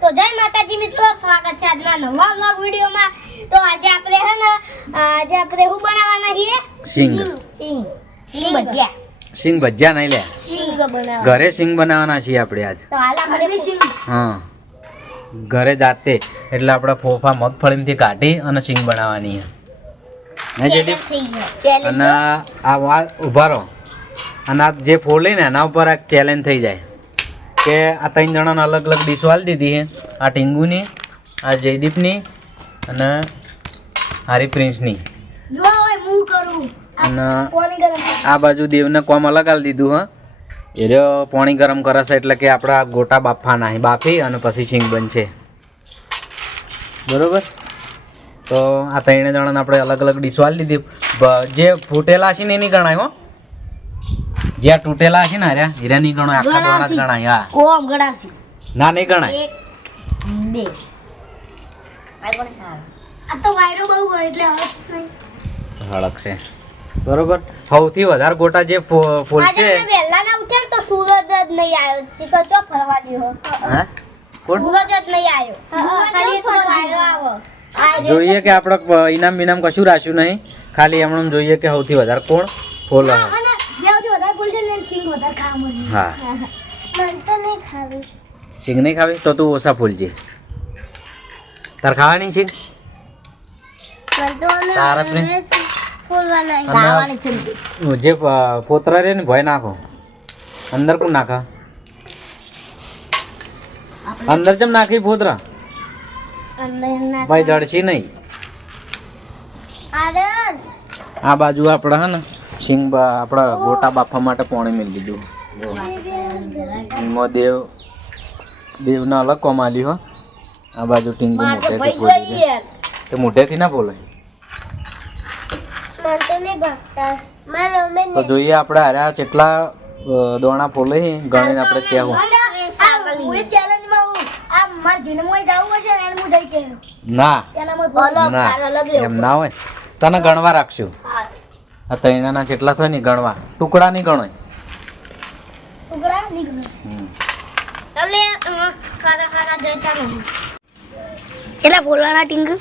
તો જય માતાજી મિત્રો સ્વાગત છે આજના નવા વ્લોગ વિડીયોમાં. તો આજે આપણે હે ને આજે આપણે હું બનાવવાના છીએ? સિંગ. સિંગ. સિંગ. ભજીયા. સિંગ ભજીયા નહીં લે. સિંગ બનાવવા ઘરે સિંગ બનાવવાના છીએ આપણે આજ. તો આલા ઘરે સિંગ. હા. ઘરે જાતે. એટલે આપણે ફોફા મગફળીમાંથી કાઢી અને સિંગ બનાવવાની છે. અને આ ઊભા રહો. અને આ જે ફોલી ને એના ઉપર આ ચેલેન્જ થઈ જાય. કે આ ત્રણ જણાને અલગ અલગ ડીશો આલી દીધી છે. આ ટીંગુની આ જયદીપની અને હારી પ્રિન્સની. અને આ બાજુ દેવને કોમ અલગ આલી દીધું હા. એ રહ્યો પાણી ગરમ કરશે એટલે કે આપણા ગોટા બાફવાના બાફી અને પછી છીંગ બનશે. બરોબર? તો આ ત્રણે જણાને આપણે અલગ અલગ ડીશો આલી દીધી. જે ફૂટેલા છે ને એ નહીં ગણાય હો. જે તૂટેલા છે ને અરે હીરા નહીં ગણાય આખા દોણા જ ગણાય હા. કોમ ગણાવશી ના નહીં ગણાય. એક બે. આ તો વાયરો બહુ હોય એટલે હળક છે. બરોબર? સૌથી વધારે ગોટા જે ફૂલ છે આજે વેલા ના ઉઠ્યા તો સૂરજ જ નહીં આવ્યો. ચીકર ચો ફરવા ગયો? હા? કોણ? સૂરજ જ નહીં આવ્યો. ખાલી એક વાયરો આવો. જોઈએ કે આપણે ઇનામ બિનામ કશું રાખ્યું નહીં. ખાલી એમણે જોઈએ કે સૌથી વધારે કોણ ફોલ ને સિંગ વધારે ખાવા મળશે. હા. મન તો નહીં ખાવી. સિંગ નહીં ખાવી? તો તું ઓછા ફૂલજે. તાર ખાવાની સિંગ તારા જે પોતરા રે ને ભય નાખો. અંદર પણ નાખા? અંદર જેમ નાખી ફોતરા ભાઈ જડશી નહીં. આ બાજુ આપણે હે ને. બા- આપણે ગોટા બાફવા માટે પાણી મેળ દીધું. એમાં દેવ દેવને અલગ કોમ આલી હો. આ બાજુ ટીંગુ દે. જોઈએ. તે મોઢેથી ના બોલે તો જોઈએ આપણે હાર્યા કેટલા દોણા ફોલે ગણીને આપણે કહેવું. ના ના. એમ ના હોય. તને ગણવા રાખશું. આ તૈણાના જેટલા થાય ને ગણવા. ટુકડા નહીં ગણો ટુકડા કેટલા બોલવાના ટીંગુ?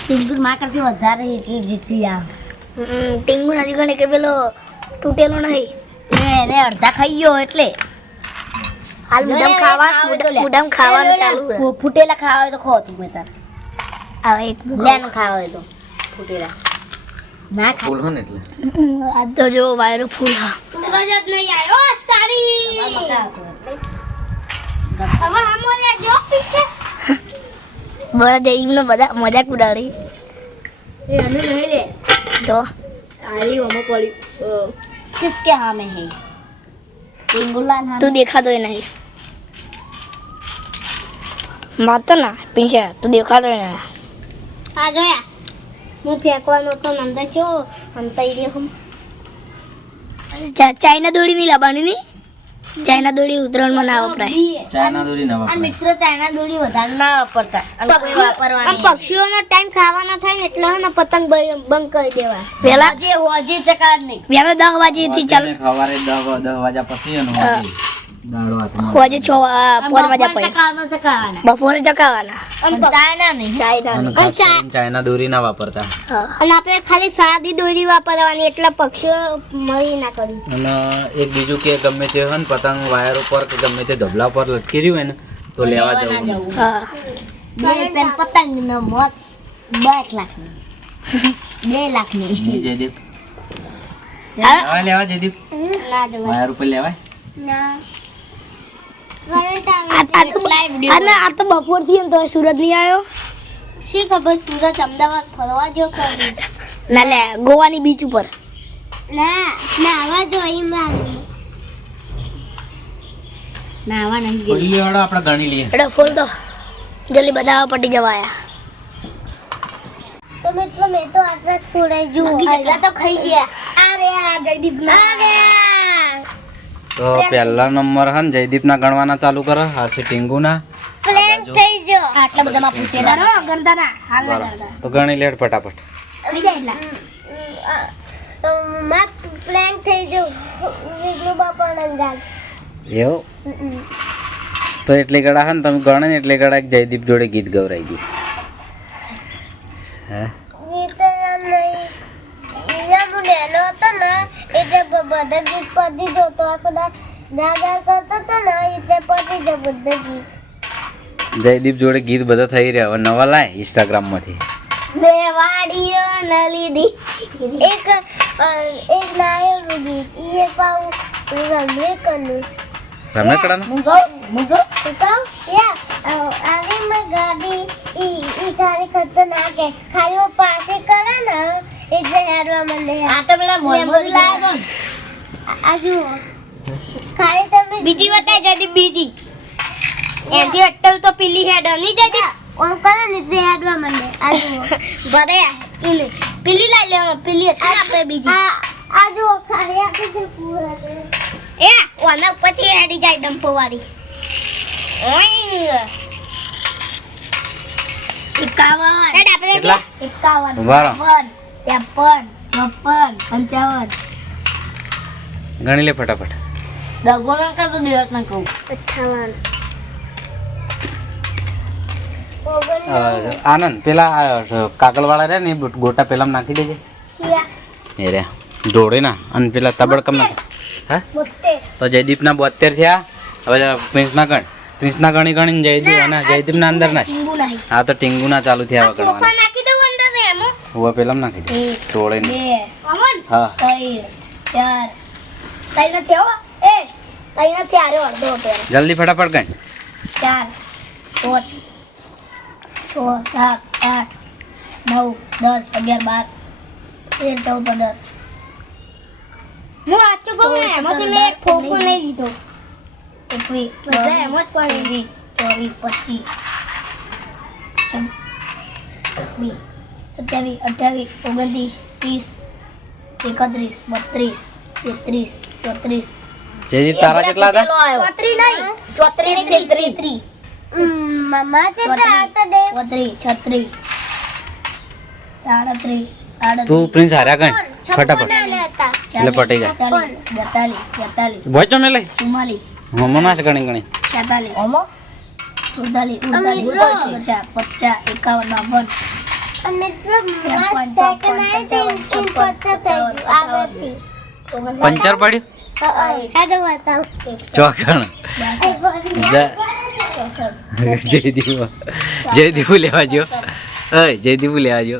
ટીંગુ માં કરતી વધારે એટલે જીતી આ. ટીંગુ નથી ગણે કે પેલો તૂટેલો નહીં. એને અડધા ખાઈ ગયો એટલે. હાલ મુડમ ખાવા મુડમ ખાવાનું ચાલુ ફૂટેલા ખાવા હોય તો ખો તું મેં તાર. હવે એક લેન ખાવા હોય તો. ફૂટેલા. ના ખા ફૂલ હો ને એટલે આ તો જો વાયરો ફૂલ હા સૂરજ જ નહીં આવ્યો તારી હવે હમો લે જો પીછે બધા જઈને બધા મજાક ઉડાડી એ અને નહીં લે તો આલી હમો પડી કિસકે હામે હે પિંગુલાલ હામે તું દેખાતો નહીં માતો ના પિંછા તું દેખાતો નહીં હા જોયા હું ફેંકવાનો તો નંદા છો અંતાઈ રહ્યો હું. ચાઇના દોડી નહીં લાવવાની નહીં ચાઇના દોડી ઉત્તરાયણમાં ના વપરાય. ચાઇના દોડી ના વપરાય. મિત્રો ચાઇના દોડી વધારે ના વાપરતા. પક્ષીઓનો ટાઈમ ખાવાનો થાય ને એટલે ને પતંગ બ- બંધ કરી દેવા પેલા જે હોજી ચકાર નહીં. પેલા દસ વાગે થી ચાલુ સવારે દસ વા- દસ વાગ્યા પછી અને બપોરે ચાઇના દોરી ના વાપરતા. અને આપણે ખાલી સાદી દોરી વાપરવાની એટલા પક્ષીઓ મળી ના કરી. અને એક બીજું કે ગમે તે હોય ને પતંગ વાયર ઉપર કે ગમે તે ધબલા ઉપર લટકી રહ્યું હોય ને તો લેવા જવું. પતંગ નો મોત બે લાખ બે લાખની. જયદીપ. લેવા લેવા જયદીપ. વાયર ઉપર લેવાય. ના. આ તો બપોરથી તો સુરત નહીં આવ્યો. શી ખબર? સુરત અમદાવાદ ફરવા જો ના લે ગોવાની બીચ ઉપર. ના નાવા જો ઇમરાન નાવા નહીં ખોલી લે વાળો આપણે ગણી લઈએ. એડો ફૂલ તો જલ્દી બધા પટી જવાયા. તો મિત્રો મેં તો આટલા છોડાઈ જુ તો ખાઈ ગયા. અરે આ જયદીપ અરે તો પહેલા નંબર હન ને જયદીપના ગણવાના ચાલુ કરો. આ છે ટીંગુના. પ્લેન થઈ ગયો. આટલા બધામાં પૂછેલા નો ગંદાના હાલ બરાબર. તો ગણી લેડ ફટાફટ. આવી જાય એટલા માં પ્લેન થઈ જો વિષ્ણુ બાપા નંદાલ એવું? તો એટલી ગળા હન તમે ગણે ને એટલી ગળા એક જયદીપ જોડે ગીત ગવરાઈ ગયું. હે? જયદીપ જોડે ગીત બધા થઈ રહ્યા હવે નવા લાય ઇન્સ્ટાગ્રામમાંથી બે વાડીઓ ન લીધી. એક એક નાયો ગીત ઈએ પાઉ રમે કનું. રમે કડા મુગો મુગો તો યા આવે મે ગાડી ઈ ઈ ગાડી ખતરનાક હે. ને એટલે હેડવા આ તો પેલા મોહમ્મદ લાગો આ જુઓ. ખાલી તમે બીજી બતાય જતી બીજી. એથી અટલ તો પીલી હેડની જતી ઓમ કરે ને તે હેડવા મને આ જુઓ. ભરે ઇલે પીલી લઈ લેવા પીલી હતી આપણે બીજી. આ આ જુઓ ખાલી આ તો પૂરા એ ઓના ઉપરથી હેડી જાય ડંપો વાળી. એકાવન. કેટલા? એકાવન. બાવન ત્રેપન પંચાવન. ગણી લે ફટાફટ. દગોના કરતો દિવસ ના કહું? અઠાવન. આનંદ પેલા કાગળવાળા રે ને એ ગોટા પેલા નાખી દેજે. એ રે દોડે ના અને પેલા તબડકમ ના હા? તો જયદીપના બોતેર થયા. હવે પ્રિન્સના ગણ. પ્રિન્સના ગણી ગણીને જયદીપ અને જયદીપના અંદર ના હા તો ટીંગુના ચાલુ થયા ગણવાના નાખી દઉં અંદર ને એમાં હવે પેલા નાખી દે. એક તોડે ને અમન! હા. ચાર. ત્રણ નથી હો. એ ત્રણ નથી આરે અડધો પેર જલ્દી ફટાફટ ગણ ચાર પાંચ છ સાત આઠ નવ દસ અગિયાર બાર તેર ચૌદ પંદર. હું સાચું કહું ને એમાંથી મેં એક ફોફો નહીં લીધો. બધા એમ જ પડી ચોવીસ પચીસ છવ્વીસ સત્યાવીસ અઠ્યાવીસ ઓગણત્રીસ ત્રીસ એકત્રીસ બત્રીસ તેત્રીસ ચોત્રીસ. જયદીપ તારા કેટલા હતા? ચોત્રી નહીં. ચોત્રીસ ત્રી મમ્મા છે ચોત્રી. છત્રી. સાડત્રીસ તું પ્રિન્સ હાર્યા કઈ ફટાફટ. એટલે પટી જાય. બેતાલીસ બેતાલીસ. ભોજ તમે લઈ. ચુમ્માલીસ. મમ્મા છે ગણી ગણી. છેતાલીસ. સુડતાલીસ ઉડતાલીસ પચાસ પચાસ એકાવન બાવન. પંચર પડ્યું? ચોકણ. જયદીપ. જયદીપ લેવા જો જયદીપ લેવા જો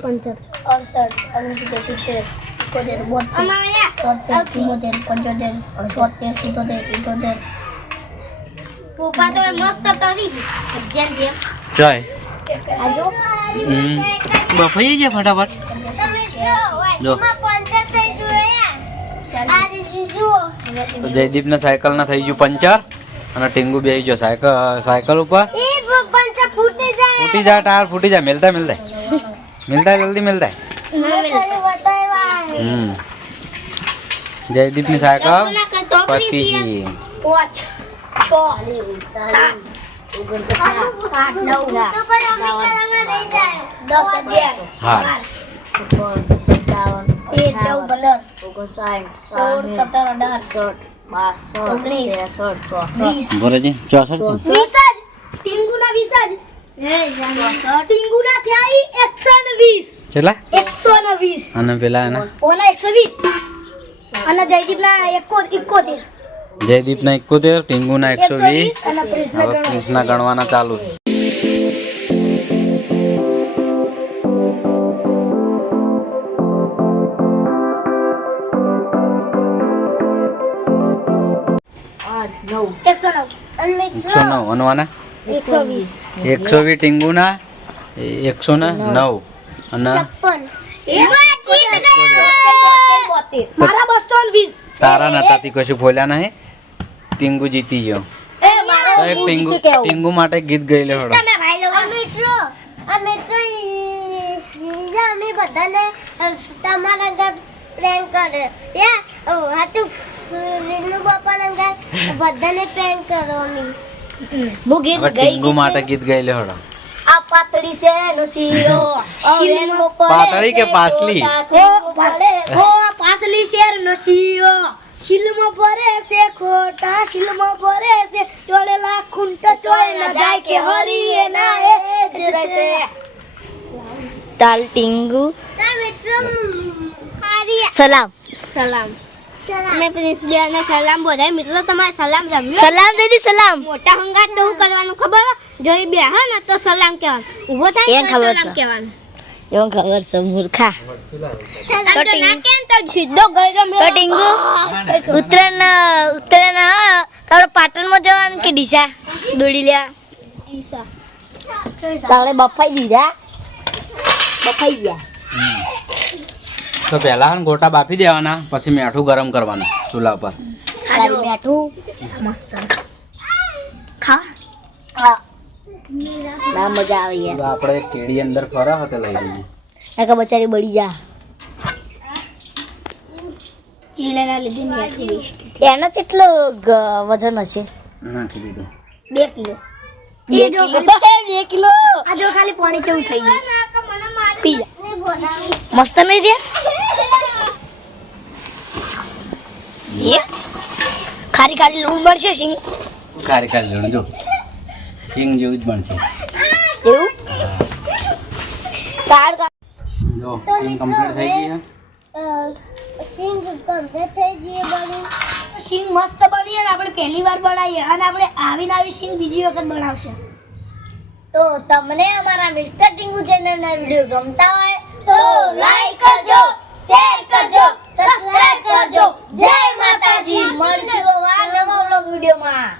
મસ્ત તરી જેમ જેમ. જોય આજુ હમ. બફાઈ જાય ફટાફટ. જો. ને જયદીપને સાયકલ ના થઈ ગયું પંચર અને ટીંગુ બે ગયો સાયકલ સાયકલ ઉપર. ફૂટી જાય. ટાયર ફૂટી જાય મિલતા મિલતા. મિલતા જલ્દી મિલતા. હમ. જયદીપની સાયકલ પતી ગઈ હા તેર ચૌદ પંદર ઓગણીસ ચોસઠ વીસ જ ટીંગુના વીસ જ ટીંગુના થયા ઈ એકસો ને વીસ એકસો ને વીસ અને પેલા ઓના એકસો વીસ અને જયદીપના એકો ઇકોતેર જયદીપના એકોતેર ટીંગુના એકસો એકસો વીસ હવે ગણો ગણવાના ચાલુ એકસો નવ. અનવાના? એકસો વીસ. ટીંગુ ના? ટીંગુના એકસો ને નવ. અને? તારા નતા કશું ફોલ્યા નહીં. ટીંગુ જીતી ગયો. પિંગુ ટીંગુ માટે ગીત ગયેલો હડો અમે બધાને તમારા ઘર પ્રેન્ક કરે. યા હાચું ઘર બધાને પ્રેન્ક કરો અમે. હું ગીત હવે માટે ગીત ગઈ હડો આ પાતળી છે નસીઓ પાતળી કે પાસલી? ઓ પાસલી શેર. નસીઓ શિલમાં છે ખોટા શિલમાં છે. ચોળેલા ખૂંટ ચોય ન જાય કે હરીએ ના એ જ રહેશે તાલ ટીંગુ સલામ. સલામ. મેં પ્રિન્સિપલને સલામ બોલાય મિત્રો તમારે સલામ જમ્યો સલામ દીદી સલામ. મોટા હંગાત તો કરવાનું ખબર જો એ બે હા ને તો સલામ કહેવાનું. ઊભો થાય ખબર સલામ કહેવાનું. એવું ખબર છે મૂર્ખા. ઉત્તરાયણ ઉત્તરાયણ હા તારે પાટણમાં જવાનું કે ડીસા? દોડી લ્યા તારે બફાઈ દીધા? બફાઈ ગયા. તો પહેલા હે ગોટા બાફી દેવાના પછી મીઠું ગરમ કરવાનું ચૂલા પર ખાલી મસ્ત. ખા. ના મજા આવે યાર. આપણે કેડી અંદર ફરા હતા લઈ લઈએ. આ કે બચારી બળી જા. ચીલાના લીધે નથી એનો કેટલો વજન હશે. નાખી દીધો. બે કિલો. બે કિલો. બે કિલો. આ જો ખાલી પાણી કેવું થઈ ગયું. પી મસ્ત નહીં રે ખારી ખારી લૂણ મળશે સિંગ. ખારી ખારી લૂણ જો. સિંગ જેવું જ બનશે. એવું? તાર જો સિંગ કમ્પ્લીટ થઈ ગઈ છે સિંગ મસ્ત બની અને આપણે પહેલી વાર બનાવીએ અને આપણે આવીને આવી સિંગ બીજી વખત બનાવશે. તો તમને અમારા મિસ્ટર ટીંગુ ચેનલના વિડિયો ગમતા હોય તો લાઈક કરજો શેર કરજો સબસ્ક્રાઇબ કરજો. જય માતાજી. મળશું નવા નવા વ્લોગ વિડિયોમાં.